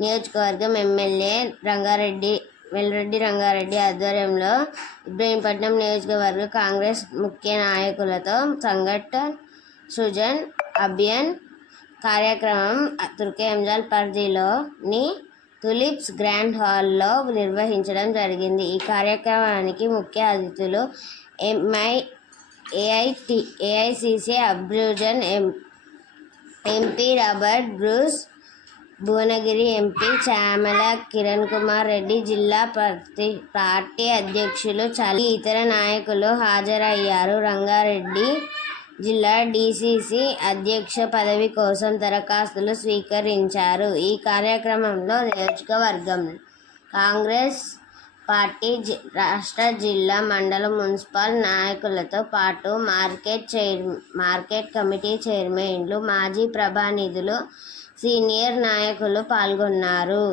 నియోజకవర్గం ఎమ్మెల్యే రంగారెడ్డి వెల్రెడ్డి రంగారెడ్డి ఆధ్వర్యంలో ఇబ్రహీంపట్నం నియోజకవర్గ కాంగ్రెస్ ముఖ్య నాయకులతో సంఘటన్ సృజన్ అభియన్ కార్యక్రమం తుర్కేంజల్ పరిధిలోని తులిప్స్ గ్రాండ్ హాల్లో నిర్వహించడం జరిగింది. ఈ కార్యక్రమానికి ముఖ్య అతిథులు MI IIT AICC అబ్రూజన్ M MP Robert Bruce Bhuvanagiri MP Chamala Kiran Kumar Reddy జిల్లా పార్టీ పార్టీ అధ్యక్షులు చలి ఇతర నాయకులు హాజరయ్యారు. రంగారెడ్డి జిల్లా డిసిసి అధ్యక్ష పదవి కోసం దరఖాస్తులు స్వీకరించారు. ఈ కార్యక్రమంలో నియోజకవర్గం కాంగ్రెస్ పార్టీ జి- రాష్ట్ర జిల్లా మండల మున్సిపల్ నాయకులతో పాటు మార్కెట్ చైర్ మార్కెట్ కమిటీ చైర్మన్లు మాజీ ప్రభానిధులు సీనియర్ నాయకులు పాల్గొన్నారు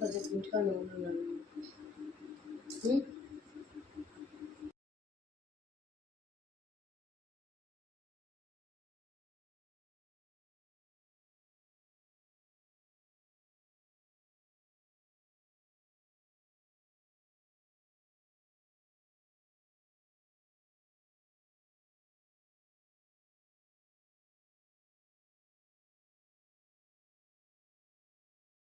పది నిమిషాలు ఉన్నాను